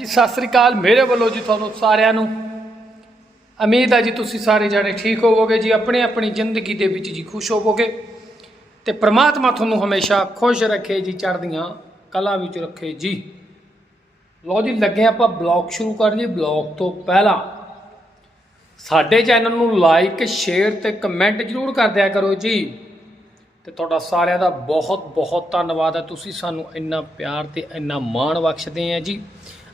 ਜੀ, ਸਤਿ ਸ੍ਰੀ ਅਕਾਲ। ਮੇਰੇ ਵੱਲੋਂ ਜੀ ਤੁਹਾਨੂੰ ਸਾਰਿਆਂ ਨੂੰ ਉਮੀਦ ਹੈ ਜੀ ਤੁਸੀਂ ਸਾਰੇ ਜਾਣੇ ਠੀਕ ਹੋਵੋਗੇ ਜੀ ਆਪਣੇ ਆਪਣੀ ਜ਼ਿੰਦਗੀ ਦੇ ਵਿੱਚ ਜੀ ਖੁਸ਼ ਹੋਵੋਗੇ ਤੇ ਪ੍ਰਮਾਤਮਾ ਤੁਹਾਨੂੰ ਹਮੇਸ਼ਾ ਖੁਸ਼ ਰੱਖੇ ਜੀ, ਚੜ੍ਹਦੀਆਂ ਕਲਾ ਵਿੱਚ ਰੱਖੇ ਜੀ। ਲੋ ਜੀ, ਲੱਗੇ ਆਪਾਂ ਬਲੌਗ ਸ਼ੁਰੂ ਕਰਨ ਜੀ ਬਲੌਗ ਤੋਂ ਪਹਿਲਾਂ ਸਾਡੇ ਚੈਨਲ ਨੂੰ ਲਾਈਕ, ਸ਼ੇਅਰ ਤੇ ਕਮੈਂਟ ਜ਼ਰੂਰ ਕਰ ਦਿਆ ਕਰੋ ਜੀ। ਤੇ ਤੁਹਾਡਾ ਸਾਰਿਆਂ ਦਾ ਬਹੁਤ ਬਹੁਤ ਧੰਨਵਾਦ ਹੈ ਤੁਸੀਂ ਸਾਨੂੰ ਇੰਨਾ ਪਿਆਰ ਤੇ ਇੰਨਾ ਮਾਣ ਬਖਸ਼ਦੇ ਆ ਜੀ।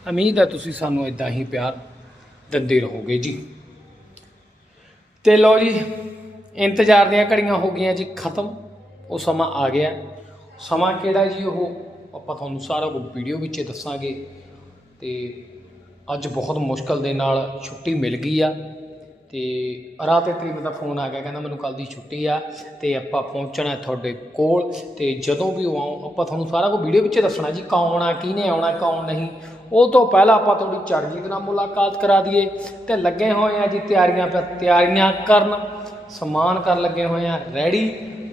ਉਮੀਦ ਹੈ ਤੁਸੀਂ ਸਾਨੂੰ ਇਦਾਂ ਹੀ ਪਿਆਰ ਦਿੰਦੇ ਰਹੋਗੇ ਜੀ। ਤੇ ਲੋ ਜੀ, ਇੰਤਜ਼ਾਰ ਦੀਆਂ ਘੜੀਆਂ ਹੋ ਗਈਆਂ ਜੀ, ਖਤਮ। ਉਹ ਸਮਾਂ ਆ ਗਿਆ। ਸਮਾਂ ਕਿਹੜਾ ਜੀ ਉਹ? ਆਪਾਂ ਤੁਹਾਨੂੰ ਸਾਰਾ ਕੁਝ ਵੀਡੀਓ ਵਿੱਚ ਦੱਸਾਂਗੇ। ਤੇ ਅੱਜ ਬਹੁਤ ਮੁਸ਼ਕਲ ਦੇ ਨਾਲ ਛੁੱਟੀ ਮਿਲ ਗਈ ਆ। ਤੇ ਰਾਤ ਤੇ ਤਰੀਕ ਦਾ ਫੋਨ ਆ ਗਿਆ, ਕਹਿੰਦਾ ਮੈਨੂੰ ਕੱਲ ਦੀ ਛੁੱਟੀ ਆ। ਤੇ ਆਪਾਂ ਪਹੁੰਚਣਾ ਤੁਹਾਡੇ ਕੋਲ। ਤੇ ਜਦੋਂ ਵੀ ਉਹ ਆਉਂ, ਆਪਾਂ ਤੁਹਾਨੂੰ ਸਾਰਾ ਕੁਝ ਵੀਡੀਓ ਵਿੱਚ ਦੱਸਣਾ ਜੀ, ਕੌਣ ਆ, ਕਿਹਨੇ ਆਉਣਾ, ਕੌਣ ਨਹੀਂ। ਉਹ ਤੋਂ ਪਹਿਲਾਂ ਆਪਾਂ ਤੁਹਾਡੀ ਚੜ੍ਹਜੀਤ ਨਾਲ ਮੁਲਾਕਾਤ ਕਰਾ ਦਈਏ ਤੇ ਲੱਗੇ ਹੋਏ ਆ ਜੀ ਤਿਆਰੀਆਂ ਪਰ ਤਿਆਰੀਆਂ ਕਰਨ ਸਮਾਨ ਕਰਨ ਲੱਗੇ ਹੋਏ ਆ ਰੈਡੀ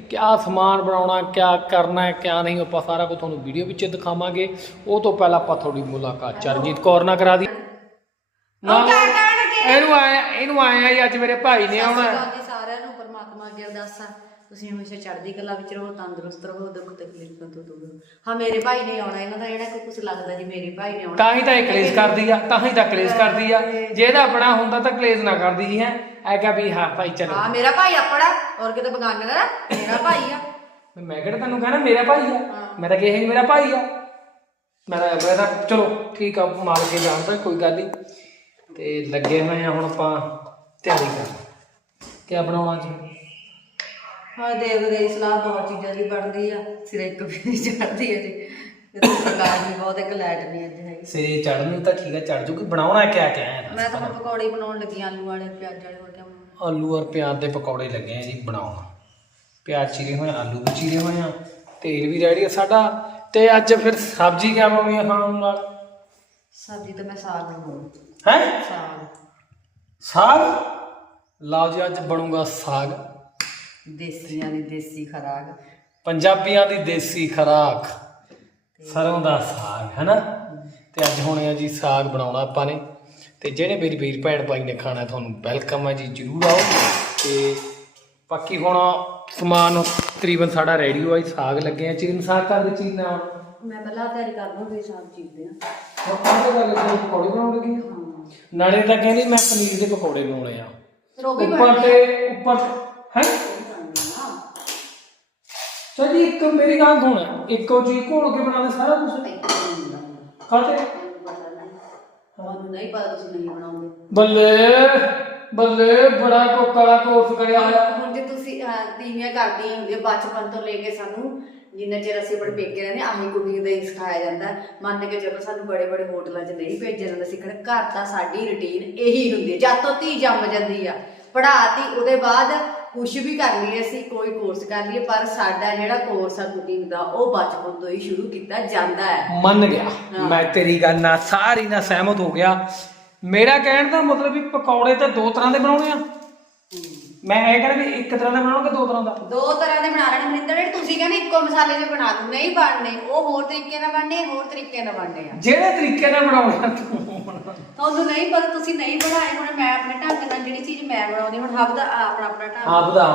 ਕਿਆ ਸਮਾਨ ਬਣਾਉਣਾ ਕਿਆ ਕਰਨਾ ਹੈ ਕਿਆ ਨਹੀਂ ਆਪਾਂ ਸਾਰਾ ਕੁਝ ਤੁਹਾਨੂੰ ਵੀਡੀਓ ਵਿੱਚ ਦਿਖਾਵਾਂਗੇ। ਉਹ ਤੋਂ ਪਹਿਲਾਂ ਆਪਾਂ ਤੁਹਾਡੀ ਮੁਲਾਕਾਤ ਚਰਨਜੀਤ ਕੌਰ ਨਾਲ ਕਰਾ ਦੀ ਨਾ? ਇਹਨੂੰ ਆਇਆ ਇਹਨੂੰ ਆਇਆ ਜੀ ਅੱਜ ਮੇਰੇ ਭਾਈ ਨੇ ਆਉਣਾ ਸਾਰਿਆਂ ਨੂੰ ਪਰਮਾਤਮਾ ਅੱਗੇ ਅਰਦਾਸਾਂ। ਤੁਸੀਂ ਹਮੇਸ਼ਾ ਚੜ੍ਹਦੀ ਕਲਾ ਵਿੱਚ ਰਹੋ ਤੰਦਰੁਸਤ ਰਹੋ ਦੁੱਖ ਤਕਲੀਫਾਂ ਤੋਂ ਦੂਰ ਰਹੋ। ਹਾਂ ਮੇਰੇ ਭਾਈ ਨੇ ਆਉਣਾ ਇਹਨਾਂ ਦਾ ਜਿਹੜਾ ਕੋਈ ਕੁਝ ਲੱਗਦਾ ਜੀ ਮੇਰੇ ਭਾਈ ਨੇ ਆਉਣਾ। ਤਾਂ ਹੀ ਤਾਂ ਇਹ ਕਲੇਸ਼ ਕਰਦੀ ਆ ਤਾਂ ਹੀ ਤਾਂ ਕਲੇਸ਼ ਕਰਦੀ ਆ। ਜੇ ਇਹਦਾ ਆਪਣਾ ਹੁੰਦਾ ਤਾਂ ਕਲੇਸ਼ ਨਾ ਕਰਦੀ ਜੀ ਹੈ। ਐ ਕਹਾਂ ਵੀ ਹਾਂ ਭਾਈ ਚਲੋ। ਹਾਂ ਮੇਰਾ ਭਾਈ ਆਪਣਾ ਔਰ ਕਿਤੇ ਬਗਾਨੇ ਦਾ ਮੇਰਾ ਭਾਈ ਆ। ਮੈਂ ਕਿਹੜਾ ਤੈਨੂੰ ਕਹਿਣਾ ਮੇਰਾ ਭਾਈ ਆ। ਮੈਂ ਤਾਂ ਕਿਹਾ ਸੀ ਮੇਰਾ ਭਾਈ ਆ। ਮੈਂ ਤਾਂ ਮੈਂ ਤਾਂ ਚਲੋ ਠੀਕ ਆ ਮਾਰ ਕੇ ਜਾਣਦਾ ਕੋਈ ਗੱਲ ਨਹੀਂ ਤੇ ਲੱਗੇ ਹੋਏ ਆ ਹੁਣ ਆਪਾਂ ਤਿਆਰੀ ਕਰ ਕੀ ਬਣਾਉਣਾ ਜੀ? ਹਾਂ ਦੇਖਦੇ ਸਲਾਹ ਬਹੁਤ ਚੀਜ਼ਾਂ ਦੀ ਬਣਦੀ ਆ। ਸਿਰ ਇੱਕ ਵੀ ਨਹੀਂ ਚੜਦੀ ਹੈ ਜੀ ਤੇ ਸਰਕਾਰ ਵੀ ਬਹੁਤ ਇੱਕ ਲਾਈਟ ਨਹੀਂ ਅੱਜ ਹੈਗੀ। ਸੇ ਚੜਨ ਤਾਂ ਠੀਕ ਆ ਚੜ ਜੂਗੀ ਬਣਾਉਣਾ ਕਿਆ ਕਿਆ ਹੈ? ਮੈਂ ਤਾਂ ਹੁਣ ਪਕੌੜੇ ਬਣਾਉਣ ਲੱਗੀ ਆਲੂ ਵਾਲੇ ਪਿਆਜ਼ ਵਾਲੇ ਕਿਆ ਬਣਾਉਣਾ? ਆਲੂ ਔਰ ਪਿਆਜ਼ ਦੇ ਪਕੌੜੇ ਲੱਗੇ ਆ ਜੀ ਬਣਾਉਣ। ਪਿਆਜ਼ ਚੀਰੇ ਹੋਏ ਆ, ਆਲੂ ਵੀ ਚੀਰੇ ਹੋਏ ਆ ਤੇਲ ਵੀ ਰੈਡੀ ਆ ਸਾਡਾ। ਤੇ ਅੱਜ ਫਿਰ ਸਬਜ਼ੀ ਕਿਆ ਬਣਾਉਣੀ ਆ ਖਾਣ ਨਾਲ? ਸਬਜ਼ੀ ਤਾਂ ਮੈਂ ਸਾਗ ਬਣਾਉਣਾ। ਹੈ? ਸਾਗ। ਸਾਗ? ਲਓ ਜੀ ਅੱਜ ਬਣੂਗਾ ਸਾਗ। ਦੇਸੀਆਂ ਦੀ ਦੇਸੀ ਖਰਾਕ। ਪੰਜਾਬੀਆਂ ਦੀ ਦੇਸੀ ਖੁਰਾਕ। ਸਰੋਂ ਦਾ ਸਾਗ ਹੈ ਨਾ ਤੇ ਅੱਜ ਹੁਣ ਆ ਜੀ ਸਾਗ ਬਣਾਉਣਾ ਆਪਾਂ ਨੇ। ਤੇ ਜਿਹੜੇ ਮੇਰੀ ਵੀਰ ਭੈਣ ਭਾਈ ਨੇ ਖਾਣਾ ਤੁਹਾਨੂੰ ਵੈਲਕਮ ਹੈ ਜੀ ਜਰੂਰ ਆਓ। ਤੇ ਬਾਕੀ ਹੁਣ ਸਮਾਨ ਤਕਰੀਬਨ ਸਾਡਾ ਰੈਡੀ ਹੋਇਆ ਜੀ ਸਾਗ ਲੱਗੇ ਆ। ਚੀਨ ਸਾਗ ਕਰਦੇ ਚੀਨ ਨਾਲ? ਮੈਂ ਪਹਿਲਾਂ ਤਿਆਰੀ ਕਰ ਲਵਾਂ ਫਿਰ ਸਾਗ ਚੀਰਦੇ ਆ। ਹੁਣ ਕਾਹਦੇ ਗੱਲ ਕਰੀ ਪਕੌੜੇ ਬਣਾਉਣ ਲੱਗੀ? ਨਾਲੇ ਤਾਂ ਕਹਿੰਦੀ ਮੈਂ ਪਨੀਰ ਦੇ ਪਕੌੜੇ ਬਣਾਉਣੇ ਆ। ਉੱਪਰ ਤੇ ਉੱਪਰ ਹੈ? ਚਲ ਜੀ ਇੱਕ ਮੇਰੀ ਗੱਲ ਸੁਣ ਇੱਕੋ ਚੀਜ਼ ਘੋਲ ਕੇ ਬਣਾ ਦੇ ਸਾਰਾ ਕੁਝ ਖਾਤੇ ਤੁਹਾਨੂੰ ਨਹੀਂ ਪਤਾ ਤੁਸੀਂ ਨਹੀਂ ਬਣਾਉਂਦੇ। ਬੱਲੇ ਬੱਲੇ ਬੜਾ ਕੋਕਲਾ ਕੋਰਸ ਕਰਿਆ ਹੋਇਆ। ਹੁਣ ਜੇ ਤੁਸੀਂ ਅਹ, ਤੀਵੀਆਂ ਕਰਦੀਆਂ ਹੁੰਦੀਆਂ ਬਚਪਨ ਤੋਂ ਲੈ ਕੇ ਸਾਨੂੰ ਜਿੰਨਾ ਚਿਰ ਅਸੀਂ ਆਪਣੇ ਪੇਕੇ ਰਹਿੰਦੇ ਆਹੀ ਕੁਕਿੰਗ ਦਾ ਹੀ ਸਿਖਾਇਆ ਜਾਂਦਾ ਹੈ। ਮੰਨ ਕੇ ਚਲੋ ਸਾਨੂੰ ਬੜੇ ਬੜੇ ਹੋਟਲਾਂ 'ਚ ਨਹੀਂ ਭੇਜਿਆ ਜਾਂਦਾ ਸਿੱਖਣ ਘਰ ਦਾ ਸਾਡੀ ਰੁਟੀਨ ਇਹੀ ਹੁੰਦੀ ਹੈ। ਜਦ ਤੋਂ ਧੀ ਜੰਮ ਜਾਂਦੀ ਆ ਪੜ੍ਹਾਤੀ ਉਹਦੇ ਬਾਅਦ ਕੁਝ ਵੀ ਕਰ ਲਈਏ ਅਸੀਂ ਕੋਈ ਕੋਰਸ ਕਰ ਲਈਏ ਪਰ ਸਾਡਾ ਜਿਹੜਾ ਕੋਰਸ ਆ ਕੁਕਿੰਗ ਦਾ ਉਹ ਬਚਪਨ ਤੋਂ ਹੀ ਸ਼ੁਰੂ ਕੀਤਾ ਜਾਂਦਾ ਹੈ। ਮੰਨ ਗਿਆ। ਮੈਂ ਤੇਰੀ ਗੱਲ ਨਾਲ ਸਾਰੀ ਨਾਲ ਸਹਿਮਤ ਹੋ ਗਿਆ। ਮੇਰਾ ਕਹਿਣ ਦਾ ਮਤਲਬ ਵੀ ਪਕੌੜੇ ਤਾਂ ਦੋ ਤਰ੍ਹਾਂ ਦੇ ਬਣਾਉਣੇ ਆ। ਮੈਂ ਇਹ ਕਹਿੰਦਾ ਵੀ ਇੱਕ ਤਰ੍ਹਾਂ ਦਾ ਬਣਾਉਣਾ ਕਿ ਦੋ ਤਰ੍ਹਾਂ ਦਾ? ਦੋ ਤਰ੍ਹਾਂ ਦੇ ਬਣਾ ਲੈਣੇ ਮਨਿੰਦਰ ਜਿਹੜੇ ਤੁਸੀਂ ਕਹਿੰਦੇ ਇੱਕੋ ਮਸਾਲੇ 'ਚ ਬਣਾ ਦੂੰ ਨਹੀਂ ਬਣਨੇ ਉਹ ਹੋਰ ਤਰੀਕੇ ਨਾਲ ਬਣਨੇ ਹੋਰ ਤਰੀਕੇ ਨਾਲ ਬਣਨੇ ਆ। ਜਿਹੜੇ ਤਰੀਕੇ ਨਾਲ ਬਣਾਉਣਾ ਤੂੰ ਤੁਹਾਨੂੰ ਨਹੀਂ ਪਤਾ ਤੁਸੀਂ ਨਹੀਂ ਬਣਾਏ ਹੁਣ ਮੈਂ ਆਪਣੇ ਢੰਗ ਨਾਲ ਜਿਹੜੀ ਚੀਜ਼ ਮੈਂ ਬਣਾਉਂਦੀ ਹੁਣ ਹੱਬ ਦਾ ਆਪਣਾ ਆਪਣਾ ਢੰਗ। ਹੱਬ ਦਾ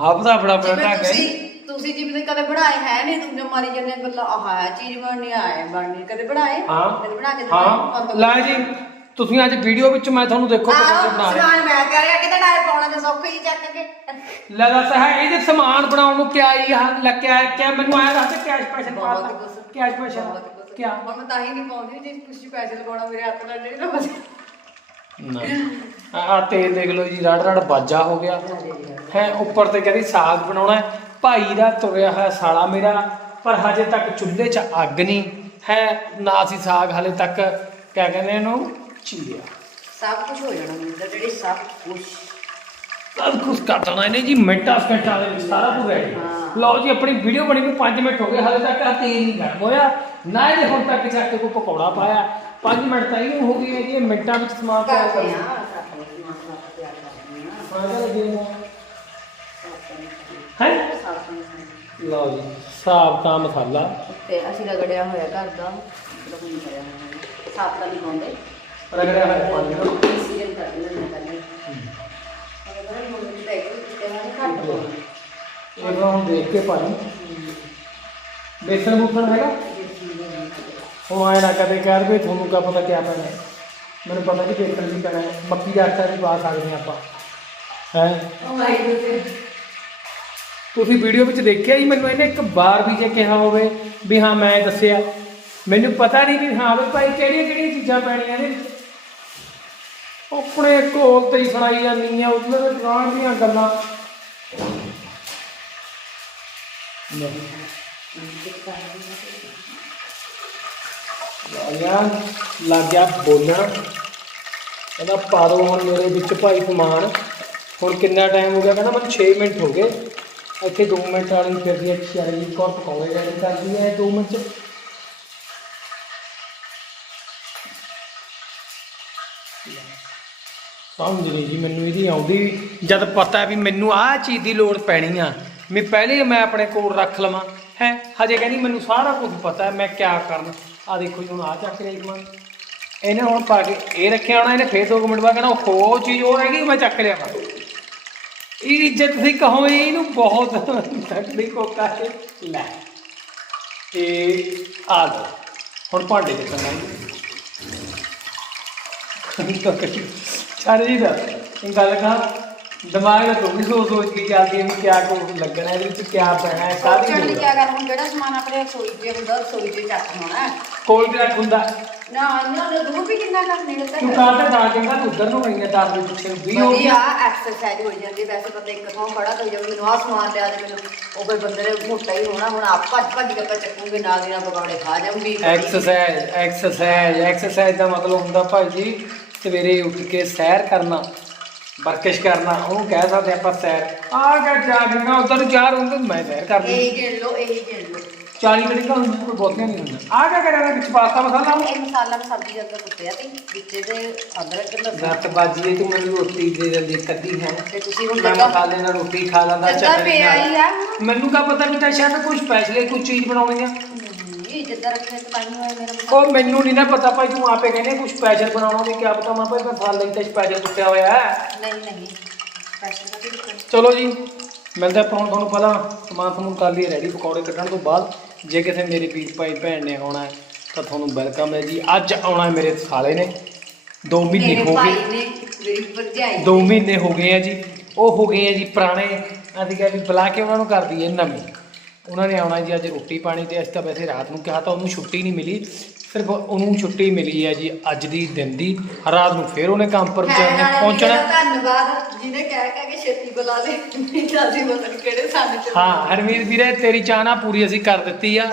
ਹੱਬ ਦਾ ਬੜਾ ਬੜਾ ਜਿਵੇਂ ਢੰਗ ਹੈ। ਤੁਸੀਂ ਤੁਸੀਂ ਜਿਵੇਂ ਕਦੇ ਬਣਾਏ ਹੈ ਨਹੀਂ ਤੁਸੀਂ ਮਾਰੀ ਜਾਂਦੇ ਗੱਲਾਂ ਆਹ ਹੈ ਚੀਜ਼ ਬਣਨੀ ਆਏ ਬਣਨੀ ਕਦੇ ਬਣਾਏ? ਹਾਂ। ਕਦੇ ਬਣਾ ਕੇ ਹਾਂ। ਲੈ ਜੀ। ਤੁਸੀਂ ਅੱਜ ਵੀਡੀਓ ਵਿੱਚ ਮੈਂ ਤੁਹਾਨੂੰ ਦੇਖੋ ਪਕੌੜੇ ਬਣਾ ਰਿਹਾ ਸਮਾਨ ਮੈਂ ਕਰ ਰਿਹਾ ਕਿਤੇ ਡਾਇਰ ਪਾਉਣਾ ਤੇ ਸੌਖੇ ਹੀ ਚੱਕ ਕੇ। ਲੈ ਦੱਸ ਹੈ ਇਹਦੇ ਸਮਾਨ ਬਣਾਉਣ ਨੂੰ ਕਿਆ ਹੀ ਹੱਥ ਲੱਗਿਆ ਕਿਆ ਮੈਨੂੰ ਆਇਆ ਦੱਸ ਕਿਆ ਸਪੈਸ਼ਲ ਬਹੁਤ ਪਾਤਾ? ਕੁਛ। ਕਿਆ ਸਪੈਸ਼ਲ ਕਿਆ? ਹੁਣ ਮੈਂ ਤਾਂ ਹੀ ਨਹੀਂ ਪਾਉਂਦੀ ਜੇ ਕੁਝ ਸਪੈਸ਼ਲ ਪਾਉਣਾ ਮੇਰੇ ਹੱਥ ਨਾਲ ਜਿਹੜੀ ਨਾ ਬਸ ਨਾ। ਆ ਤੇਲ ਦੇਖ ਲਓ ਜੀ ਰੜ ਰੜ ਬਾਜਾ ਹੋ ਗਿਆ। ਹੈ ਉੱਪਰ ਤੇ ਕਹਿੰਦੀ ਸਾਗ ਬਣਾਉਣਾ ਹੈ। ਭਾਈ ਦਾ ਤੁਰਿਆ ਹੋਇਆ ਸਾਲਾ ਮੇਰਾ ਪਰ ਹਜੇ ਤੱਕ ਚੁੱਲ੍ਹੇ 'ਚ ਅੱਗ ਨਹੀਂ। ਹੈ ਨਾ ਅਸੀਂ ਸਾਗ ਹਲੇ ਤੱਕ ਕਿਆ ਕਹਿੰਦੇ ਇਹਨੂੰ? ਚੀਰਿਆ ਸਭ ਕੁਝ ਹੋ ਜਾਣਾ ਮਨਿੰਦਰ ਜਿਹੜੀ ਸਭ ਕੁਝ। ਸਭ ਕੁਝ ਕਰ ਦੇਣਾ ਇਹਨੇ ਜੀ ਮਿੰਟਾਂ ਸਕਿੰਟਾਂ ਦੇ ਵਿੱਚ ਸਾਰਾ ਕੁਝ ਰੈਡੀ ਹਾਂ। ਲਓ ਜੀ ਆਪਣੀ ਵੀਡੀਓ ਬਣੀ ਨੂੰ 5 ਮਿੰਟ ਹੋ ਗਏ ਹਾਲੇ ਤੱਕ ਆ ਤੇਲ ਨਹੀਂ ਗਰਮ ਹੋਇਆ। ਨਾ ਇਹਦੇ ਹੁਣ ਤੱਕ ਚੱਕ ਕੇ ਕੋਈ ਪਕੌੜਾ ਪਾਇਆ। 5 ਮਿੰਟ ਤਾਂ ਇਹਨੂੰ ਹੋ ਗਏ ਹੈ ਜੀ ਇਹ ਮਿੰਟਾਂ ਵਿੱਚ ਸਮਾਨ ਤਿਆਰ ਕਰਦੇ ਕਰਨਾ। ਆ ਕਰਦੇ ਆ ਸਮਾਨ ਤਿਆਰ ਕਰਦੇ ਆ ਫਾਇਦਾ ਲੱਗੇਗਾ ਸਾਫ਼ ਹੈ। ਲਓ ਜੀ ਸਾਬ ਦਾ ਮਸਾਲਾ। ਤੇ ਅਸੀਂ ਰਗੜਿਆ ਹੋਇਆ ਘਰ ਦਾ ਸਾਫ਼ ਤਾਂ ਨਹੀਂ ਪਾਉਂਦੇ ਰਗੜਿਆ ਹੋਇਆ ਪਾਣੀ ਨਾ ਸੀਰੀਅਲ ਕਰ ਲੈਣਾ ਕਰਨੇ ਅਗਰ ਬੜਾ ਮੁੰਡੇ ਦੇ ਕਿ ਤੇ ਮੈਂ ਘੱਟ ਪਾਉਣਾ ਇਹ ਹੁਣ ਦੇਖ ਕੇ ਪਾਣੀ। ਬੇਸਣ ਬੂਸਣ ਹੈਗਾ? ਉਹ ਆਏ ਨਾ ਕਦੇ ਕਹਿ ਵੀ ਤੁਹਾਨੂੰ ਕਾ ਪਤਾ ਕਿਆ ਪੈਣਾ। ਮੈਨੂੰ ਪਤਾ ਕਿ ਬੇਸਣ ਵੀ ਪੈਣਾ ਹੈ। ਮੱਕੀ ਦਾ ਆਟਾ ਵੀ ਪਾ ਸਕਦੇ ਹਾਂ ਆਪਾਂ। ਹੈ? ਓ ਮਾਈ ਗੁੱਡ ਤੁਸੀਂ ਵੀਡੀਓ ਵਿੱਚ ਦੇਖਿਆ ਹੀ ਮੈਨੂੰ ਇਹਨੇ ਇੱਕ ਵਾਰ ਵੀ ਜੇ ਕਿਹਾ ਹੋਵੇ ਵੀ ਹਾਂ ਮੈਂ ਦੱਸਿਆ। ਮੈਨੂੰ ਪਤਾ ਨਹੀਂ ਵੀ ਹਾਂ ਵੀ ਭਾਈ ਕਿਹੜੀਆਂ ਕਿਹੜੀਆਂ ਚੀਜ਼ਾਂ ਪੈਣੀਆਂ ਨੇ। ਆਪਣੇ ਕੋਲ ਤੇ ਹੀ ਸੁਣਾਈ ਜਾਂਦੀ ਆ ਉਹਨਾਂ ਦੇ ਪੁਰਾਣ ਦੀਆਂ ਗੱਲਾਂ। ਯਾਰ ਲੱਗ ਗਿਆ ਬੋਲਣਾ। ਕਹਿੰਦਾ ਪਾ ਦੋ ਹੁਣ ਮੇਰੇ ਵਿੱਚ ਭਾਈ ਸਮਾਨ। ਹੁਣ ਕਿੰਨਾ ਟਾਈਮ ਹੋ ਗਿਆ? ਕਹਿੰਦਾ, ਮੈਨੂੰ 6 ਮਿੰਟ ਹੋ ਗਏ। ਇੱਥੇ 2 ਮਿੰਟ ਵਾਲੀ ਫਿਰਦੀ ਹੈ। ਚਾਰੀ ਕੋਰ ਪਕਾਉਣੇ ਜਾਣੇ ਕਰਦੀ ਹੈ 2 ਮਿੰਟ ਸਮਝ ਨਹੀਂ ਜੀ, ਮੈਨੂੰ ਇਹਦੀ ਆਉਂਦੀ ਜਦ ਪਤਾ ਵੀ ਮੈਨੂੰ ਆਹ ਚੀਜ਼ ਦੀ ਲੋੜ ਪੈਣੀ ਆ ਮੈਂ ਪਹਿਲੇ ਮੈਂ ਆਪਣੇ ਕੋਲ ਰੱਖ ਲਵਾਂ। ਹੈ, ਹਜੇ ਕਹਿੰਦੀ ਮੈਨੂੰ ਸਾਰਾ ਕੁਝ ਪਤਾ ਹੈ, ਮੈਂ ਕਿਆ ਕਰਨਾ ਆ ਦੇਖੋ ਜੀ, ਹੁਣ ਆ ਚੱਕ ਰਿਹਾ ਇੱਕ ਇਹਨੇ ਹੁਣ ਪਾ ਕੇ ਇਹ ਰੱਖਿਆ ਹੋਣਾ, ਇਹਨੇ ਫੇਰ ਦੋ ਕੁ ਮਿੰਟ ਬਾਅਦ ਕਹਿਣਾ ਉਹ ਚੀਜ਼ ਉਹ ਹੈਗੀ, ਮੈਂ ਚੱਕ ਲਿਆ। ਵਾ ਇਹ ਇੱਜ਼ਤ ਤੁਸੀਂ ਕਹੋ, ਇਹਨੂੰ ਬਹੁਤ ਤਕੜੀ ਕੋਕਾ ਲੈ ਇਹ ਆ ਲਓ, ਹੁਣ ਭਾਂਡੇ ਦੇ ਕੰਨਾਂ ਸਾਰੇ ਜੀ ਦਾ ਇਹ ਗੱਲ ਕਾ ਦਿਮਾਗ ਦਾ ਤੋਂ ਵੀ ਸੋਚ ਸੋਚ ਕੇ ਚੱਲਦੀ ਹੈ ਵੀ ਕਿਆ ਕੋ ਲੱਗਣਾ ਇਹਦੇ ਵਿੱਚ ਕਿਆ ਪੈਣਾ ਹੈ ਸਾਰੀ ਸੋਚਣ ਦੀ ਕੀ ਗੱਲ ਹੁਣ ਜਿਹੜਾ ਸਮਾਨ ਆਪਣੇ ਰਸੋਈ 'ਚ ਹੁੰਦਾ ਰਸੋਈ 'ਚ ਚੱਕ ਹੋਣਾ? ਹੈ। ਕੋਲ ਤੇ ਰੱਖ ਹੁੰਦਾ। ਨਾ ਨਾ ਨਾ ਦੂਰ ਵੀ ਕਿੰਨਾ ਕਰ ਨੇੜੇ ਤੂੰ ਤੱਕ ਕਾਹ ਤੇ ਨਾ ਚੰਗਾ ਤੂੰ ਉਧਰ ਨੂੰ ਗਈਆਂ ਦਸ ਦੇ ਪਿੱਛੇ ਨੂੰ ਵੀ ਹੋ ਵਧੀਆ ਐਕਸਰਸਾਈਜ਼ ਹੋ ਜਾਂਦੀ ਹੈ। ਵੈਸੇ ਬੰਦਾ ਇੱਕ ਥਾਂ ਖੜਾ ਕਰ ਜਾਵੇ ਮੈਨੂੰ ਆਹ ਸਮਾਨ ਲਿਆ ਦੇ ਮੈਨੂੰ ਉਹ ਕੋਈ ਬੰਦੇ ਨੇ ਮੋਟਾ ਹੀ ਹੋਣਾ ਹੁਣ ਆਪ ਭੱਜ ਭੱਜ ਕੇ ਆਪਾਂ ਚੱਕੂਗੇ ਨਾਲ ਦੀ ਨਾਲ ਪਕੌੜੇ ਖਾ ਜਾਊਂਗੀ। ਐਕਸਰਸਾਈਜ਼ ਐਕਸਰਸਾਈਜ਼ ਐਕਸਰਸਾਈਜ਼ ਦਾ ਮਤਲਬ ਹੁੰਦਾ ਭਾਈ ਜੀ ਸਵੇਰੇ ਉੱਠ ਕੇ ਸੈਰ ਕਰਨਾ ਵਰਕਿਸ਼ ਕਰਨਾ ਉਹਨੂੰ ਕਹਿ ਸਕਦੇ ਆਪਾਂ ਸੈਰ। ਆ ਕੇ ਜਾ ਉਧਰ ਨੂੰ ਚਾਰ ਹੁੰਦੇ ਮੈਂ ਸੈਰ ਕਰਦੀ ਇਹੀ ਗਿਣ ਲਓ ਇਹੀ ਗਿਣ ਲਓ। 40 ਮਿੰਟ ਦਾ ਹੁੰਦਾ ਕੋਈ ਬਹੁਤੀਆਂ ਨਹੀਂ ਹੁੰਦਾ। ਆ ਕੇ ਕਰਿਆ ਵਿੱਚ ਪਾਸਤਾ ਮਸਾਲਾ। ਇਹ ਮਸਾਲਾ ਸਬਜ਼ੀ ਜਦ ਤੱਕ ਕੁੱਟਿਆ ਤੇ ਵਿੱਚ ਦੇ ਅਦਰਕ ਲਸਣ। ਰੱਤ ਬਾਜੀਏ ਤੂੰ ਮੈਨੂੰ ਰੋਟੀ ਦੇ ਦਿੰਦੀ ਕੱਦੀ ਹੈ। ਤੇ ਤੁਸੀਂ ਹੁਣ ਮੈਂ ਲੱਗਾ ਮਸਾਲੇ ਨਾਲ ਰੋਟੀ ਖਾ ਲੈਂਦਾ ਜੱਗਾ ਚਟਨੀ ਪਿਆ ਹੀ ਆ। ਨਾਲ ਮੈਨੂੰ ਕਾ ਪਤਾ ਵੀ ਤਾਂ ਸ਼ਾਇਦ ਕੋਈ ਸਪੈਸ਼ਲ ਕੋਈ ਚੀਜ਼ ਬਣਾਉਣੀ ਆ। ਤਾਂ ਹੋਇਆ ਮੇਰਾ ਉਹ ਮੈਨੂੰ ਨਹੀਂ ਨਾ ਪਤਾ ਭਾਈ ਤੂੰ ਆਪੇ ਕਹਿੰਦੇ ਕੁਝ ਸਪੈਸ਼ਲ ਬਣਾਉਣਾ ਵੀ ਕਿਆ ਪਤਾ ਮੈਂ ਭਾਈ ਮੈਂ ਫਲ ਲਈ ਤਾਂ ਸਪੈਸ਼ਲ ਕੁੱਟਿਆ ਹੋਇਆ ਹੈ। ਨਹੀਂ ਨਹੀਂ ਸਪੈਸ਼ਲ ਚਲੋ ਜੀ ਮਿਲਦੇ ਆਪਾਂ ਹੁਣ ਤੁਹਾਨੂੰ ਪਹਿਲਾਂ। ਸਮਾਨ ਸਮੂਨ ਕਰ ਲਈਏ ਰੈਡੀ ਪਕੌੜੇ ਕੱਢਣ ਤੋਂ ਬਾਅਦ। ਜੇ ਕਿਸੇ ਮੇਰੇ ਵੀਰ ਭਾਈ ਭੈਣ ਨੇ ਆਉਣਾ ਹੈ ਤਾਂ ਤੁਹਾਨੂੰ ਵੈਲਕਮ ਹੈ ਜੀ। ਅੱਜ ਆਉਣਾ ਹੈ ਮੇਰੇ ਸਾਲੇ ਨੇ। 2 ਮਹੀਨੇ ਹੋ ਗਏ। ਨੇ ਮੇਰੀ ਭਰਜਾਈ 2 ਮਹੀਨੇ ਹੋ ਗਏ ਆ ਜੀ। ਉਹ ਹੋ ਗਏ ਆ ਜੀ ਪੁਰਾਣੇ। ਅਸੀਂ ਕਿਹਾ ਵੀ ਬੁਲਾ ਕੇ ਉਹਨਾਂ ਨੂੰ ਕਰ ਦਈਏ ਨਵੇਂ। ਉਹਨਾਂ ਨੇ ਆਉਣਾ ਜੀ ਅੱਜ ਰੋਟੀ ਪਾਣੀ ਤੇ ਅਸੀਂ ਤਾਂ ਵੈਸੇ ਰਾਤ ਨੂੰ ਕਿਹਾ ਤਾਂ ਉਹਨੂੰ ਛੁੱਟੀ ਨਹੀਂ ਮਿਲੀ ਸਿਰਫ ਉਹਨੂੰ ਛੁੱਟੀ ਮਿਲੀ ਹੈ ਜੀ ਅੱਜ ਦੀ ਦਿਨ ਦੀ ਰਾਤ ਨੂੰ ਫਿਰ ਉਹਨੇ ਕੰਮ ਪਰ ਵਿਚਾਰੇ ਨੇ ਪਹੁੰਚਣਾ। ਧੰਨਵਾਦ ਜਿਹਨੇ ਕਹਿ ਕਹਿ ਕੇ ਛੇਤੀ ਬੁਲਾ ਲੇ ਨਹੀਂ ਤਾਂ ਅਸੀਂ ਪਤਾ ਨਹੀਂ ਕਿਹੜੇ ਸੰਨ ਚ ਹਾਂ ਹਰਮੀਤ ਵੀਰੇ ਤੇਰੀ ਚਾਹਨਾ ਪੂਰੀ ਅਸੀਂ ਕਰ ਦਿੱਤੀ ਆ।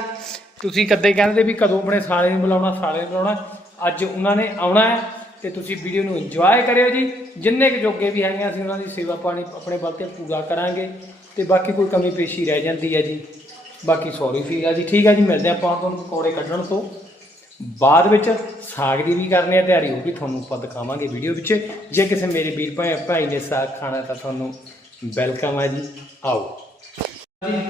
ਤੁਸੀਂ ਕਦੇ ਕਹਿੰਦੇ ਵੀ ਕਦੋਂ ਆਪਣੇ ਸਾਲੇ ਨੂੰ ਬੁਲਾਉਣਾ ਸਾਲੇ ਨੂੰ ਬੁਲਾਉਣਾ ਅੱਜ ਉਹਨਾਂ ਨੇ ਆਉਣਾ ਹੈ ਤੇ ਤੁਸੀਂ ਵੀਡੀਓ ਨੂੰ ਇੰਜੋਏ ਕਰਿਓ ਜੀ। ਜਿੰਨੇ ਕੁ ਜੋਗੇ ਵੀ ਹੈਗੇ ਅਸੀਂ ਉਹਨਾਂ ਦੀ ਸੇਵਾ ਪਾਣੀ ਆਪਣੇ ਵੱਲ ਤੇ ਪੂਰਾ ਕਰਾਂਗੇ ਤੇ ਬਾਕੀ ਕੋਈ ਕਮੀ ਪੇਸ਼ੀ ਰਹਿ ਜਾਂਦੀ ਹੈ ਜੀ। ਬਾਕੀ ਸੌਰੀ ਆ ਜੀ। ਠੀਕ ਹੈ ਜੀ ਮਿਲਦੇ ਆਪਾਂ ਤੁਹਾਨੂੰ ਪਕੌੜੇ ਕੱਢਣ ਤੋਂ। ਬਾਅਦ ਵਿੱਚ ਸਾਗ ਦੀ ਵੀ ਕਰਨੀ ਹੈ ਤਿਆਰੀ ਉਹ ਵੀ ਤੁਹਾਨੂੰ ਆਪਾਂ ਦਿਖਾਵਾਂਗੇ ਵੀਡੀਓ ਵਿੱਚ। ਜੇ ਕਿਸੇ ਮੇਰੇ ਵੀਰ ਭਾਈ ਭਾਈ ਨੇ ਸਾਗ ਖਾਣਾ ਤਾਂ ਤੁਹਾਨੂੰ ਵੈਲਕਮ ਹੈ ਜੀ। ਆਓ। ਜੀ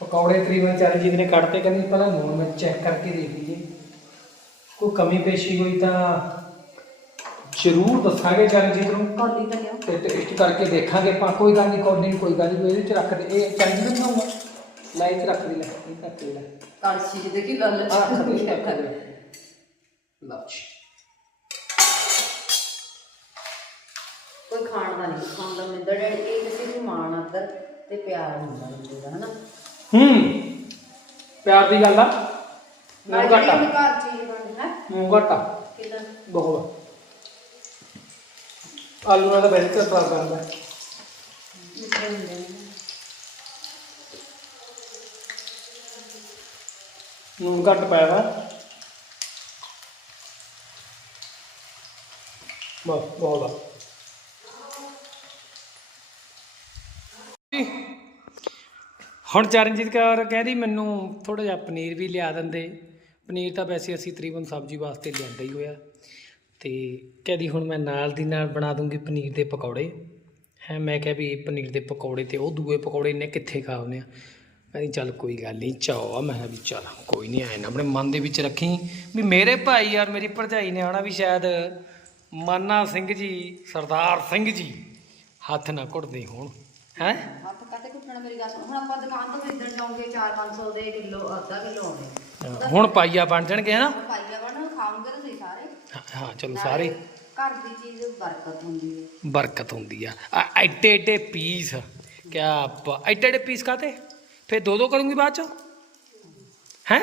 ਪਕੌੜੇ ਤਕਰੀਬਨ ਚਰਨਜੀਤ ਨੇ ਕੱਢਤੇ ਕਹਿੰਦੇ ਪਹਿਲਾਂ ਨੂਨ ਮੈਂ ਚੈੱਕ ਕਰਕੇ ਦੇਖ ਲਈਏ। ਕੋਈ ਕਮੀ ਪੇਸ਼ੀ ਹੋਈ ਤਾਂ ਜ਼ਰੂਰ ਦੱਸਾਂਗੇ ਚਰਨਜੀਤ ਨੂੰ। ਕੌਲੀ ਤਾਂ ਲਿਓ ਤੇ ਟੇਸਟ ਕਰਕੇ ਦੇਖਾਂਗੇ ਆਪਾਂ। ਕੋਈ ਗੱਲ ਨਹੀਂ ਕੋਈ ਨਹੀਂ ਕੋਈ ਗੱਲ ਨਹੀਂ ਇਹਦੇ ਚ ਰੱਖ ਦੇ। ਇਹ ਚਰਨਜੀਤ ਬਣਾਉਂਗਾ। ਲਾਈਟ ਰੱਖ ਦੇ ਲੈ ਇਹ ਰੱਖ ਦੇ ਲੈ। ਕੜਛੀ ਜਿਹਦੇ ਕੀ ਲੱਲ ਆਹ ਰੱਖ ਦੇ ਰੱਖ ਦੇ ਲਓ ਜੀ। ਕੋਈ ਖਾਣ ਦਾ ਨਹੀਂ ਖਾਣ ਦਾ ਮਿੰਦਰ ਡੈਡੀ ਇਹ ਕਿਸੇ ਦੀ ਮਾਣ ਅੰਦਰ ਤੇ ਪਿਆਰ ਹੁੰਦਾ ਬੰਦੇ ਦਾ ਹਨਾ? ਹੂੰ ਪਿਆਰ ਦੀ ਗੱਲ ਆ? ਮੈਂ ਮੂੰਹ ਜਿਹੜੀ ਘਟਾ ਉਹਨੇ ਘਰ ਚੀਜ਼ ਬਣੀ ਹੈ? ਮੂੰਹ ਘਟਾ ਕਿਦਾਂ? ਬਹੁਤ ਆਲੂ ਨਾਲ ਤਾਂ ਵੈਸੇ ਤਾਂ ਸਵਾਦ ਬਣਦਾ। ਹੈ। ਮਿੱਠੇ ਹੁੰਦੇ ਨੇ। ਨੂਨ ਘੱਟ ਪਾਇਆ ਵਾ। ਬਸ, ਬਹੁਤ ਆ। ਹੁਣ ਚਰਨਜੀਤ ਕੌਰ ਕਹਿੰਦੀ ਮੈਨੂੰ ਥੋੜਾ ਜਿਹਾ ਪਨੀਰ ਵੀ ਲਿਆ ਦਿੰਦੇ। ਪਨੀਰ ਤਾਂ ਵੈਸੇ ਅਸੀਂ ਤਕਰੀਬਨ ਸਬਜ਼ੀ ਵਾਸਤੇ ਲਿਆਂਦਾ ਹੀ ਹੋਇਆ। ਤੇ ਕਹਿੰਦੀ ਹੁਣ ਮੈਂ ਨਾਲ ਦੀ ਨਾਲ ਬਣਾ ਦੂੰਗੀ ਪਨੀਰ ਦੇ ਪਕੌੜੇ। ਹੈ, ਮੈਂ ਕਿਹਾ ਵੀ ਪਨੀਰ ਦੇ ਪਕੌੜੇ ਤੇ ਉਹ ਦੂਏ ਪਕੌੜੇ ਨੇ ਕਿੱਥੇ ਖਾਉਨੇ ਆ। ਕਹਿੰਦੀ ਚੱਲ ਕੋਈ ਗੱਲ ਨਹੀਂ ਚਾਓ ਆ। ਮੈਂ ਕਿਹਾ ਵੀ ਚੱਲ ਕੋਈ ਨਹੀਂ ਨਾ ਆਪਣੇ ਮਨ ਦੇ ਵਿੱਚ ਰੱਖੀ। ਵੀ ਮੇਰੇ ਭਾਈ ਯਾਰ ਮੇਰੀ ਭਰਜਾਈ ਨੇ ਆਣਾ ਵੀ ਸ਼ਾਇਦ ਮਾਨਾ ਸਿੰਘ ਜੀ ਸਰਦਾਰ ਸਿੰਘ ਜੀ ਹੱਥ ਨਾ ਘੁੱਟਦੇ ਹੋਣ। ਹੈ? ਹੱਥ ਕਾਤੇ ਕੁੱਟਣਾ ਮੇਰੀ ਗੱਲ ਸੁਣ। ਹੁਣ ਆਪਾਂ ਦੁਕਾਨ ਤੋਂ ਖਰੀਦਣ ਜਾਓਗੇ 4-500 ਦੇ ਕਿਲੋ ਅੱਧਾ ਕਿਲੋ ਆਉਣੇ ਹੁਣ ਪਾਈਆ ਬਣ ਜਾਣਗੇ ਹਨਾ? ਪਾਈਆ ਬਣ ਖਾਓਗੇ ਤਾਂ ਸਹੀ ਸਾਰੇ। ਹਾਂ, ਹਾਂ ਚਲੋ ਸਾਰੇ। ਘਰ ਦੀ ਚੀਜ਼ ਬਰਕਤ ਹੁੰਦੀ ਹੈ। ਬਰਕਤ ਹੁੰਦੀ ਆ। ਆ ਐਡੇ ਐਡੇ ਪੀਸ ਕਿਆ ਐਡੇ ਐਡੇ ਪੀਸ ਕਾਤੇ ਫਿਰ ਦੋ ਦੋ ਕਰੂੰਗੀ ਬਾਅਦ ਚ? ਹੈ?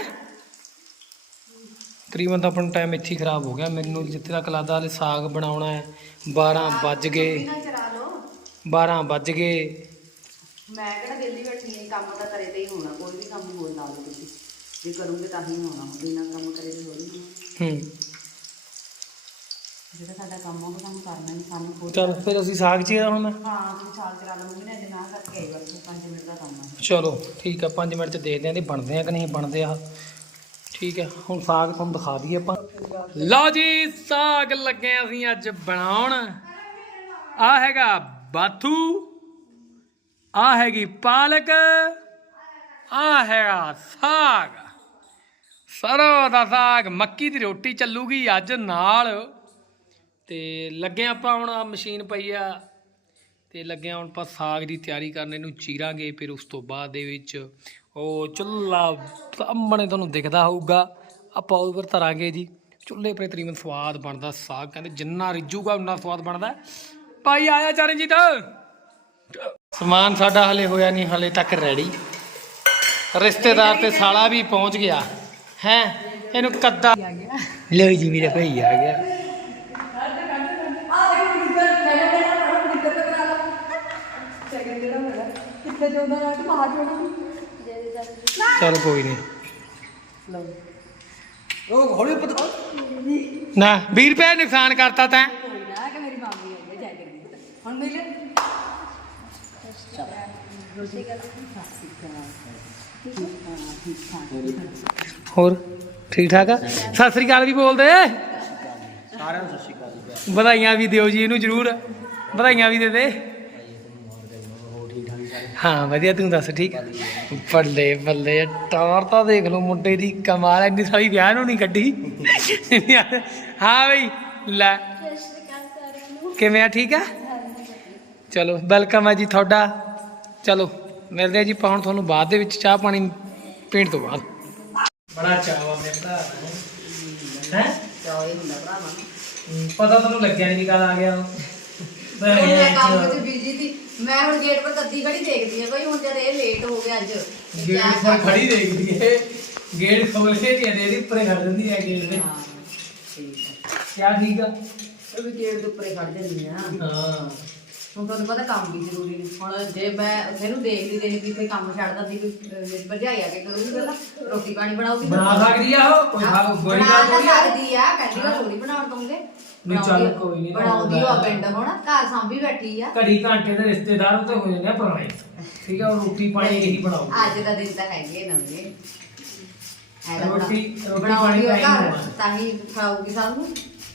ਤਕਰੀਬਨ ਤਾਂ ਆਪਣਾ ਟਾਈਮ ਇੱਥੇ ਖਰਾਬ ਹੋ ਗਿਆ। ਮੈਨੂੰ ਜਿੱਥੇ ਤੱਕ ਲੱਗਦਾ ਹਲੇ ਸਾਗ ਬਣਾਉਣਾ ਹੈ। 12 ਵੱਜ ਗਏ। ਬਿਨਾਂ ਚਰਾ ਲਓ। 12 ਵੱਜ ਗਏ। ਮੈਂ ਕਿਹੜਾ ਵਿਹਲੀ ਬੈਠੀ ਹਾਂ ਕੰਮ ਤਾਂ ਕਰੇ ਤੇ ਹੀ ਹੋਣਾ। ਕੋਈ ਵੀ ਕੰਮ ਹੋਰ ਲਾ ਲਓ ਤੁਸੀਂ। ਜੇ ਕਰੋਗੇ ਤਾਂ ਹੀ ਹੋਣਾ। ਬਿਨਾਂ ਕੰਮ ਕਰੇ ਤੇ ਹੋਰ। ਹੂੰ। ਜਿਹੜਾ ਸਾਡਾ ਕੰਮ ਆ ਉਹ ਕੰਮ ਕਰਨਾ ਹੀ ਸਾਨੂੰ ਖੁਦ ਚਲ ਫਿਰ ਅਸੀਂ ਸਾਗ ਚ ਹੀ ਆ ਹੁਣ ਮੈਂ ਹਾਂ ਤੁਸੀਂ ਸਾਲ ਚਰਾ ਲਓ ਮੰਮੀ ਨੇ ਅੱਜ ਨਾ ਕਰਕੇ ਆਈ ਬਸ 5 ਮਿੰਟ ਦਾ ਕੰਮ ਆ। ਚਲੋ ਠੀਕ ਆ 5 ਮਿੰਟ ਚ ਦੇਖਦੇ ਆਂ ਤੇ ਬਣਦੇ ਆ ਕਿ ਨਹੀਂ ਬਣਦੇ ਆ। ਠੀਕ ਆ ਹੁਣ ਸਾਗ ਤੁਹਾਨੂੰ ਦਿਖਾ ਦਈਏ ਆਪਾਂ। ਲਓ ਜੀ ਸਾਗ ਲੱਗੇ ਅਸੀਂ ਅੱਜ ਬਣਾਉਣ। ਆ ਹੈਗਾ ਬਾਥੂ ਆ ਹੈਗੀ ਪਾਲਕ ਆ ਹੈਗਾ ਸਾਗ। ਸਰੋਂ ਦਾ ਸਾਗ ਮੱਕੀ ਦੀ ਰੋਟੀ ਚੱਲੂਗੀ ਅੱਜ ਨਾਲ। ਤੇ ਲੱਗੇ ਆਪਾਂ ਹੁਣ ਮਸ਼ੀਨ ਪਈ ਆ ਤੇ ਲੱਗੇ ਹੁਣ ਆਪਾਂ ਸਾਗ ਦੀ ਤਿਆਰੀ ਕਰਨ, ਇਹਨੂੰ ਚੀਰਾਂਗੇ, ਫਿਰ ਉਸ ਤੋਂ ਬਾਅਦ ਦੇ ਵਿੱਚ ਉਹ ਚੁੱਲ੍ਹਾ ਸਾਹਮਣੇ ਤੁਹਾਨੂੰ ਦਿਖਦਾ ਹੋਊਗਾ। ਆਪਾਂ ਉਹ ਪਰ ਧਰਾਂਗੇ ਜੀ। ਚੁੱਲ੍ਹੇ 'ਤੇ ਤਕਰੀਬਨ ਸਵਾਦ ਬਣਦਾ ਸਾਗ, ਕਹਿੰਦੇ ਜਿੰਨਾ ਰਿੱਝੂਗਾ ਉਨਾ ਸਵਾਦ ਬਣਦਾ। ਭਾਈ ਆਇਆ ਚਰਨਜੀਤ। ਸਮਾਨ ਸਾਡਾ ਹਲੇ ਹੋਇਆ ਨਹੀਂ, ਹਲੇ ਤੱਕ ਰੈਡੀ ਰਿਸ਼ਤੇਦਾਰ ਤੇ ਸਾਲਾ ਵੀ ਪਹੁੰਚ ਗਿਆ। ਹੈ, ਇਹਨੂੰ ਕੱਦਾ ਲਓ ਜੀ ਮੇਰਾ ਭਾਈ ਆ ਗਿਆ। ਜਾਂਦਾ ਚਲ ਕੋਈ ਨਹੀਂ ਉਹ ਹੌਲੀ ਪਤਾ ਨਾ 20 ਰੁਪਏ ਨੁਕਸਾਨ ਕਰਤਾ ਤੈਂ। ਕੋਈ ਨਾ ਕਿ ਮੇਰੀ ਮਾਮੀ ਆਈ ਹੈ ਜਾਇ ਕਰੀ ਹੁਣ ਮਿਲ ਹੋਰ ਠੀਕ ਠਾਕ ਆ? ਸਤਿ ਸ੍ਰੀ ਅਕਾਲ ਵੀ ਬੋਲਦੇ। ਸਾਰਿਆਂ ਨੂੰ ਸਤਿ ਸ਼੍ਰੀ ਅਕਾਲ ਵਧਾਈਆਂ ਵੀ ਦਿਓ ਜੀ ਇਹਨੂੰ ਜਰੂਰ। ਵਧਾਈਆਂ ਵੀ ਦੇ ਦੇ। ਹਾਂ ਵਧੀਆ ਤੂੰ ਦੱਸ ਠੀਕ ਬੱਲੇ ਬੱਲੇ ਟਾਰ ਤਾਂ ਦੇਖ ਲਓ ਮੁੰਡੇ ਦੀ ਕਮਾਲ ਐ, ਇੰਨੀ ਸਾਰੀ ਵਿਆਹ ਨੂੰ ਨਹੀਂ ਕੱਢੀ। ਹਾਂ ਬਈ ਲੈ। ਕਿਵੇਂ ਆ ਠੀਕ ਆ? ਚਲੋ ਵੈਲਕਮ ਹੈ ਜੀ ਤੁਹਾਡਾ। ਚਲੋ ਮਿਲਦੇ ਆ ਜੀ ਪਾਉਣ ਤੁਹਾਨੂੰ ਬਾਅਦ ਦੇ ਵਿੱਚ ਚਾਹ ਪਾਣੀ ਪੀਣ ਤੋਂ ਬਾਅਦ। ਬੜਾ ਚਾਹ ਆ ਮੇਰੇ ਭਰਾ ਹੈ? ਚਾਹ ਇਹ ਹੁੰਦਾ ਨੂੰ। ਪਤਾ ਤੁਹਾਨੂੰ ਲੱਗਿਆ ਨਹੀਂ ਕਦ ਆ ਗਿਆ ਮੈਂ ਕੰਮ ਵਿੱਚ ਬਿਜ਼ੀ ਸੀ। ਮੈਂ ਹੁਣ ਗੇਟ ਪਰ ਕੱਦੀ ਖੜੀ ਦੇਖਦੀ ਆ ਬਈ ਹੁਣ ਜਦ ਇਹ ਲੇਟ ਹੋ ਗਿਆ ਅੱਜ ਤੇ ਗੇਟ ਕਿਆ ਪਰ ਕਰਾਂ? ਖੜੀ ਦੇਖਦੀ ਹੈ ਗੇਟ ਖੋਲ ਕੇ ਜੀ ਇਹਦੇ ਉੱਪਰ ਖੜ ਜਾਂਦੀ ਹੈ ਗੇਟ ਤੇ। ਹਾਂ ਠੀਕ ਹੈ ਕਿਆ ਠੀਕ ਆ? ਉਹ ਵੀ ਗੇਟ ਦੇ ਉੱਪਰ ਖੜ ਜਾਂਦੀ ਆ। ਹਾਂ। ਹੁਣ ਤੁਹਾਨੂੰ ਪਤਾ ਕੰਮ ਵੀ ਜ਼ਰੂਰੀ ਨੇ। ਹੁਣ ਜੇ ਮੈਂ ਇਹਨੂੰ ਦੇਖਦੀ ਦੇਖਦੀ ਕੋਈ ਕੰਮ ਛੱਡ ਦਿੰਦੀ ਮੇਰੀ ਭਰਜਾਈ ਆ ਕੇ ਕਰੂਗੀ ਪਹਿਲਾਂ ਰੋਟੀ ਪਾਣੀ ਬਣਾਉਗੀ ਬਣਾ ਸਕਦੀ ਆ ਉਹ ਕੋਈ ਬੜੀ ਗੱਲ ਤਾਂ ਥੋੜੀ ਆ। ਸਕਦੀ ਆ ਕਹਿੰਦੀ ਮੈਂ ਥੋੜੀ ਬਣਾਉਣ ਦਊਂਗੇ। ਨਹੀਂ ਚੱਲ ਕੋਈ ਨੀ, ਬਣਾਉਂਦੀ ਉਹ ਬਣਾਉਂਦਾ। ਪਿੰਡ ਹੁਣ ਘਰ ਸਾਂਭੀ ਬੈਠੀ ਆ। ਘੜੀ ਘੰਟੇ ਦੇ ਰਿਸ਼ਤੇਦਾਰ ਉਹ ਤੇ ਹੋ ਜਾਂਦੇ ਆ ਪੁਰਾਣੇ। ਠੀਕ ਆ ਉਹ ਰੋਟੀ ਪਾਣੀ ਇਹੀ ਬਣਾਓ ਅੱਜ ਦਾ ਦਿਨ ਤਾਂ ਹੈਗੇ ਨਵੇਂ। ਰੋਟੀ- ਰੋਟੀ ਬਣਾਉਂਦੀ ਪਾਣੀ ਤਾਂ ਹੀ। ਤਾਂ ਖਾਊਗੀ ਸਭ ਨੂੰ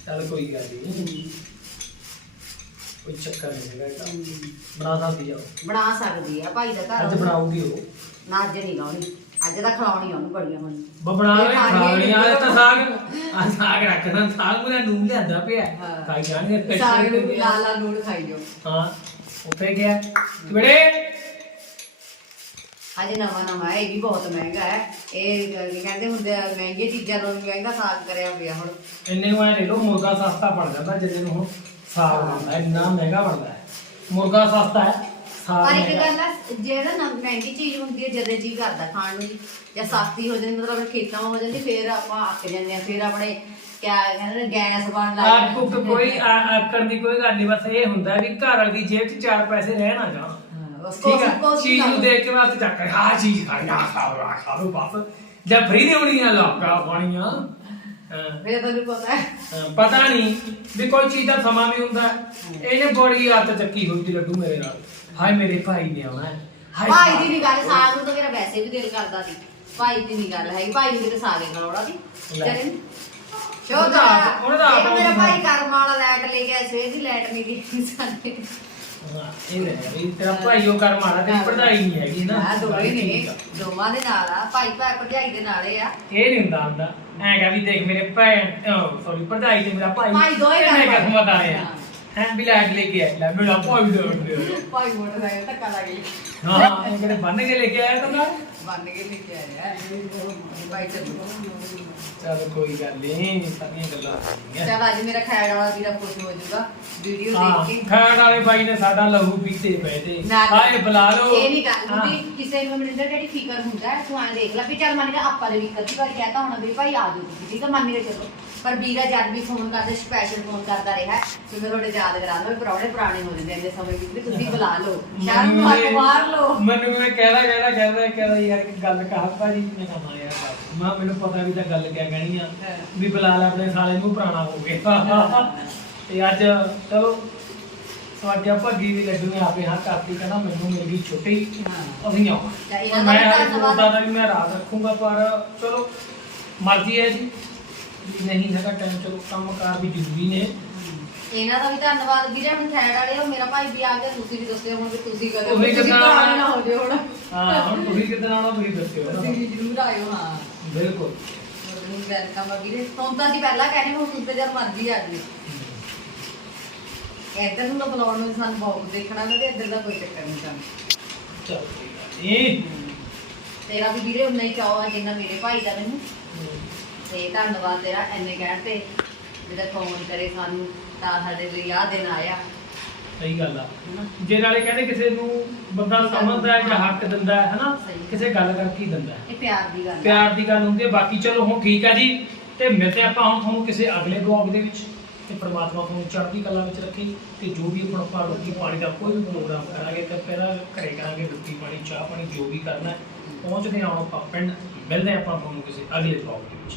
ਚੱਲ ਕੋਈ ਗੱਲ ਨਹੀਂ ਕੋਈ ਚੱਕਰ ਨਹੀਂ ਹੈਗਾ ਇਹਦਾ ਬਣਾ ਸਕਦੀ ਆ ਉਹ। ਬਣਾ ਸਕਦੀ ਆ ਭਾਈ ਦਾ ਘਰ ਅੱਜ ਬਣਾਉਗੀ ਉਹ। ਨਾ ਅੱਜ ਨਹੀਂ ਲਾਉਣੀ ਅੱਜ ਤਾਂ ਖਿਲਾਉਣੀ ਉਹਨੂੰ ਬੜੀਆਂ ਹੁਣ। ਬ- ਬਣਾ ਲੈ ਖਾਣੀ ਆ ਤਾਂ ਸਾਗ ਆ ਸਾਗ ਰੱਖਦਾ ਸਾਗ ਮੇਰਾ ਨੂਨ ਲਿਆਂਦਾ ਪਿਆ। ਹਾਂ। ਖਾਈ ਜਾਣਗੇ ਸਾਗ ਨੂੰ ਲਾਲ ਲਾਲ ਨੂਣ ਖਾਈ ਜਾਓ। ਹਾਂ ਉੱਥੇ ਗਿਆ। ਬੜੇ ਅੱਜ ਨਵਾਂ ਨਵਾਂ ਹੈ ਇਹ ਵੀ ਬਹੁਤ ਮਹਿੰਗਾ ਹੈ। ਇਹ ਕੀ ਕਹਿੰਦੇ ਹੁੰਦੇ ਆ ਮਹਿੰਗੇ ਚੀਜ਼ਾਂ ਤੋਂ ਵੀ ਮਹਿੰਗਾ ਸਾਗ ਕਰਿਆ ਪਿਆ ਹੁਣ। ਇੰਨੇ ਨੂੰ ਐ ਲੈ ਲਓ ਮੁਰਗਾ ਸਸਤਾ ਪੜ ਜਾਂਦਾ ਜਿੰਨੇ ਨੂੰ ਹੁਣ। ਸਾਗ ਬਣਦਾ ਹੈ, ਇੰਨਾ ਮਹਿੰਗਾ ਬਣਦਾ ਹੈ। ਮੁਰਗਾ ਸਸਤਾ ਹੈ ਸਾਗ ਪਰ ਇੱਕ ਮਹਿੰਗਾ। ਗੱਲ ਹੈ ਜਿਹੜਾ ਨਾ ਮਹਿੰਗੀ ਚੀਜ਼ ਹੁੰਦੀ ਹੈ ਜਦੇ ਜੀ ਕਰਦਾ ਖਾਣ ਨੂੰ ਜੀ ਜਾਂ ਸਸਤੀ ਹੋ ਜਾਂਦੀ ਮਤਲਬ ਖੇਤਾਂ ਹੋ ਜਾਂਦੀ ਫਿਰ ਆਪਾਂ ਅੱਕ ਜਾਂਦੇ ਆ ਫਿਰ ਆਪਣੇ ਕਿਆ ਕਹਿੰਦੇ ਨੇ ਗੈਸ ਬਣ ਲੱਗ ਕੁੱਕ ਕੋਈ ਆ- ਆਕੜ ਦੀ ਕੋਈ ਗੱਲ ਨਹੀਂ ਬਸ ਇਹ ਹੁੰਦਾ ਵੀ ਘਰ ਵਾਲੀ ਦੀ ਜੇਬ 'ਚ ਚਾਰ ਪੈਸੇ ਰਹਿ ਨਾ ਜਾਣ। ਹਾਂ, ਬਸ ਠੀਕ ਹੈ ਚੀਜ਼ ਨੂੰ। ਦੇਖ ਕੇ ਬਸ ਚੱਕ ਆ ਚੀਜ਼ ਖਾਣੀ ਆ ਖਾ ਲਓ ਆ ਖਾ ਲਓ ਬਸ। ਜਦ ਫਰੀ ਨਹੀਂ ਹੋਣੀ ਆ ਲੋਕਾਂ ਖਾਣੀਆਂ ਹਾਂ। ਫਿਰ ਤੁਹਾਨੂੰ ਪਤਾ। ਹੈ ਹਾਂ, ਪਤਾ ਨਹੀਂ ਵੀ ਕੋਈ ਚੀਜ਼ ਦਾ ਸਮਾਂ ਵੀ ਹੁੰਦਾ ਹੈ। ਇਹਨੇ ਬੜੀ ਆਦਤ ਚੱਕੀ ਹੋਈ ਸੀ ਲੱਡੂ ਮੇਰੇ ਨਾਲ। ਹਾਏ ਮੇਰੇ ਭਾਈ ਨੇ ਆਉਣਾ ਹੈ। ਹਾਏ ਭਾਈ ਦੀ ਨਹੀਂ ਗੱਲ ਸਾਗ ਨੂੰ ਤਾਂ ਮੇਰਾ ਵੈਸੇ ਵੀ ਦਿਲ ਕਰਦਾ ਸੀ। ਭਾਈ ਦੀ ਨਹੀਂ ਗੱਲ ਹੈਗੀ ਭਾਈ ਨੂੰ ਕਿਤੇ ਸਾਗੇ ਖਲਾਉਣਾ ਸੀ। ਲੈ। ਚਲੇ। ਸ਼ੋ ਉਹਦਾ ਆਪ- ਉਹਦਾ ਆਪ ਮੇਰਾ ਭਾਈ ਕਰਮ ਵਾਲਾ ਲੈਟ ਲੈ ਗਿਆ ਸਵੇਰ ਦੀ ਲੈਟ ਨਹੀਂ ਗਈ ਸਾਡੇ। ਹਾਂ ਇਹ ਹੈ ਵੀ ਤੇਰਾ ਭਾਈ ਉਹ ਕਰ ਮਾਰਾ ਤੇਰੀ ਪੜ੍ਹਾਈ ਨਹੀਂ ਹੈਗੀ ਨਾ। ਆ ਦੋਵੇਂ ਨੇ। ਦੋਵਾਂ ਦੇ ਨਾਲ ਆ ਭਾਈ ਭਾਈ ਭਰਜਾਈ ਦੇ ਨਾਲ ਆ। ਇਹ ਨਹੀਂ ਹੁੰਦਾ ਹੁੰਦਾ। ਐਂ ਕਹ ਵੀ ਦੇਖ ਮੇਰੇ ਭੈਣ ਸੌਰੀ ਪੜ੍ਹਾਈ ਤੇ ਮੇਰਾ ਭਾਈ ਭਾਈ ਮੈਂ ਕਰ ਕਿਸਮਤ ਆ ਰਿਹਾ। ਹੈ ਵੀ ਲੈਟ ਲੈ ਕੇ ਆਇਆ ਲੈ ਮੇਰਾ ਭਾਈ ਦੇ ਉੱਤੇ ਭਾਈ ਮੋਟਰਸਾਈਕਲ ਧੱਕਾ ਲੱਗ ਗਈ ਹਾਂ ਇਹ ਕਿਹੜੇ ਬੰਨ ਕੇ ਲੈ ਕੇ ਆਇਆ ਤਾਂ? ਬੰਨ ਕੇ ਲੈ ਕੇ ਆਇਆ ਭਾਈ ਚੱਲੋ। ਚਲ ਕੋਈ ਗੱਲ ਨਹੀਂ ਸਾਰੀਆਂ ਗੱਲਾਂ ਹੋਣਗੀਆਂ। ਚਲ ਅੱਜ ਮੇਰਾ ਖੈੜ ਵਾਲਾ ਵੀਰਾ ਖੁਸ਼ ਹੋ ਜਾਊਗਾ। ਵੀਡੀਓ ਹਾਂ ਦੇਖ। ਕੇ ਖਾਣ ਵਾਲੇ ਬਾਈ ਨੇ ਸਾਡਾ ਲਹੂ ਪੀਤੇ ਪਏ ਨਾ, ਨਾ। ਆਏ ਬੁਲਾ ਲਓ। ਇਹ ਨਹੀਂ ਗੱਲ ਹਾਂ। ਹੁੰਦੀ ਕਿਸੇ ਨੂੰ ਮਨਿੰਦਰ ਜਿਹੜੀ ਫਿਕਰ ਹੁੰਦਾ ਹੈ, ਤੂੰ ਐਂ ਦੇਖ ਲੈ ਵੀ ਚੱਲ ਮੰਨ ਕੇ ਆਪਾਂ ਦੇ ਵੀ ਕਦੀ ਵਾਰ ਕਹਤਾ ਹੋਣਾ ਵੀ ਭਾਈ ਆ ਜਾਓ ਤੁਸੀਂ। ਠੀਕ ਹੈ ਮੰਨ ਕੇ ਚਲੋ। ਪਰ ਵੀਰਾ ਜਦ ਵੀ ਫੋਨ ਕਰਦੇ ਸਪੈਸ਼ਲ ਫੋਨ ਕਰਦਾ ਰਿਹਾ। ਤੇ ਮੈਂ ਤੁਹਾਡੇ ਯਾਦ ਕਰਾਉਂਦਾ ਵੀ ਪ੍ਰਾਹੁਣੇ ਪੁਰਾਣੇ ਹੋ ਜਾਂਦੇ ਇੰਨੇ ਸਮੇਂ ਵਿੱਚ ਵੀ ਤੁਸੀਂ ਬੁਲਾ ਲਓ। ਸ਼ਰਮ ਮੈਨੂੰ ਹੱਥ ਮਾਰ ਲਓ। ਮੈਨੂੰ ਮੈਂ ਕਹਿਦਾ ਕਹਿਦਾ ਕਹਿਦਾ ਕਹਿਦਾ ਯਾਰ ਇੱਕ ਗੱਲ ਕਹਾ ਭਾਜੀ ਮੈਂ ਕਹਾਂ ਯਾਰ। ਮੈਂ ਮੈਨੂੰ ਪਤਾ ਵੀ ਤਾਂ ਗੱਲ ਕਿਆ ਕਹਿਣੀ ਆ। ਵੀ ਬਲਾਲ ਆਪਣੇ ਸਾਲੇ ਨੂੰ ਪੁਰਾਣਾ ਹੋ ਗਿਆ। ਤੇ ਅੱਜ ਚਲੋ ਸਾਡੇ ਭੱਗੀ ਵੀ ਲੱਡੂ ਨੇ ਆਪੇ ਹਾਂ ਕਰਤੀ ਕਹਿੰਦਾ ਮੈਨੂੰ ਮਿਲ ਗਈ ਛੁੱਟੀ। ਹਾਂ। ਅਸੀਂ ਦਾ ਮੈਂ ਤਾਂ ਵੀ ਮੈਂ ਰਾਤ ਰੱਖੂੰਗਾ ਪਰ ਚਲੋ ਮਰਜ਼ੀ ਹੈ ਜੀ। ਵੀ ਨਹੀਂ ਹੈਗਾ ਟਾਈਮ ਚਲੋ ਕੰਮਕਾਰ ਵੀ ਜ਼ਰੂਰੀ ਨੇ। ਇਹਨਾਂ ਦਾ ਵੀ ਧੰਨਵਾਦ ਵੀਰੇ ਹੁਣ ਖੈੜ ਵਾਲੇ ਹੋ ਮੇਰਾ ਭਾਈ ਵੀ ਆ ਗਿਆ ਤੁਸੀਂ ਵੀ ਦੱਸਿਓ ਹੁਣ ਵੀ ਤੁਸੀਂ ਕਦੋਂ ਤੁਸੀਂ ਤੁਸੀਂ ਕਿੱਦਾਂ ਪੁਰਾਣੇ ਨਾ ਹੋ ਜਾਓ ਹੁਣ। ਹਾਂ ਹੁਣ ਤੁਸੀਂ ਕਿੱਦਾਂ ਆਉਣਾ ਤੁਸੀਂ ਦੱਸਿਓ ਤੁਸੀਂ। ਵੀ ਜ਼ਰੂਰ ਆਇਓ ਹਾਂ। ਬਿਲਕੁਲ। ਵੈਲਕਮ ਆ ਵੀਰੇ। ਹੁਣ ਤਾਂ ਅਸੀਂ ਪਹਿਲਾਂ ਕਹਿੰਦੇ ਹੁਣ ਤੁਸੀਂ ਜਦ ਮਰਜ਼ੀ ਆ ਜਾਓ। ਇੱਧਰ ਨੂੰ ਤਾਂ ਬੁਲਾਉਣ ਨੂੰ ਸਾਨੂੰ ਬਹੁਤ ਦੇਖਣਾ ਨਾ ਤੇ ਇੱਧਰ ਦਾ ਕੋਈ ਚੱਕਰ ਨਹੀਂ ਸਾਨੂੰ। ਚਲ ਕੋਈ ਗੱਲ ਨਹੀਂ। ਤੇਰਾ ਵੀ ਵੀਰੇ ਉਨਾ ਹੀ ਚਾਅ ਆ ਜਿੰਨਾ ਮੇਰੇ ਭਾਈ ਦਾ ਮੈਨੂੰ। ਤੇ ਧੰਨਵਾਦ ਤੇਰਾ ਐਨੇ ਕਹਿਣ ਤੇ ਜਿਹੜਾ ਫੋਨ ਕਰੇ ਸਾਨੂੰ ਤਾਂ ਸਾਡੇ ਲਈ ਆਹ ਦਿਨ ਆਇਆ। ਸਹੀ ਗੱਲ ਆ। ਹਨਾ? ਜੇ ਨਾਲੇ ਕਹਿੰਦੇ ਕਿਸੇ ਨੂੰ ਬੰਦਾ ਸਮਝਦਾ ਹੈ ਜਾਂ ਹੱਕ ਦਿੰਦਾ ਹੈ ਹਨਾ? ਸਹੀ। ਕਿਸੇ ਗੱਲ ਕਰਕੇ ਹੀ ਦਿੰਦਾ ਹੈ। ਇਹ ਪਿਆਰ ਦੀ ਗੱਲ ਆ। ਪਿਆਰ ਦੀ ਗੱਲ ਹੁੰਦੀ ਹੈ। ਬਾਕੀ ਚਲੋ ਹੁਣ ਠੀਕ ਹੈ ਜੀ। ਤੇ ਮਿਲਦੇ ਆਪਾਂ ਹੁਣ ਤੁਹਾਨੂੰ ਕਿਸੇ ਅਗਲੇ ਬਲੌਗ ਦੇ ਵਿੱਚ। ਤੇ ਪ੍ਰਮਾਤਮਾ ਤੁਹਾਨੂੰ ਚੜ੍ਹਦੀ ਕਲਾ ਵਿੱਚ ਰੱਖੇ। ਤੇ ਜੋ ਵੀ ਆਪਣਾ ਆਪਾਂ ਰੋਟੀ ਪਾਣੀ ਦਾ ਕੋਈ ਵੀ ਪ੍ਰੋਗਰਾਮ ਕਰਾਂਗੇ ਤਾਂ ਪਹਿਲਾਂ ਘਰੇ ਕਰਾਂਗੇ ਰੋਟੀ ਪਾਣੀ ਚਾਹ ਪਾਣੀ ਜੋ ਵੀ ਕਰਨਾ ਹੈ ਪਹੁੰਚਦੇ ਹਾਂ ਆਪਾਂ ਪਿੰਡ। ਮਿਲਦੇ ਹਾਂ ਆਪਾਂ ਤੁਹਾਨੂੰ ਕਿਸੇ ਅਗਲੇ ਬਲੌਗ ਦੇ ਵਿੱਚ।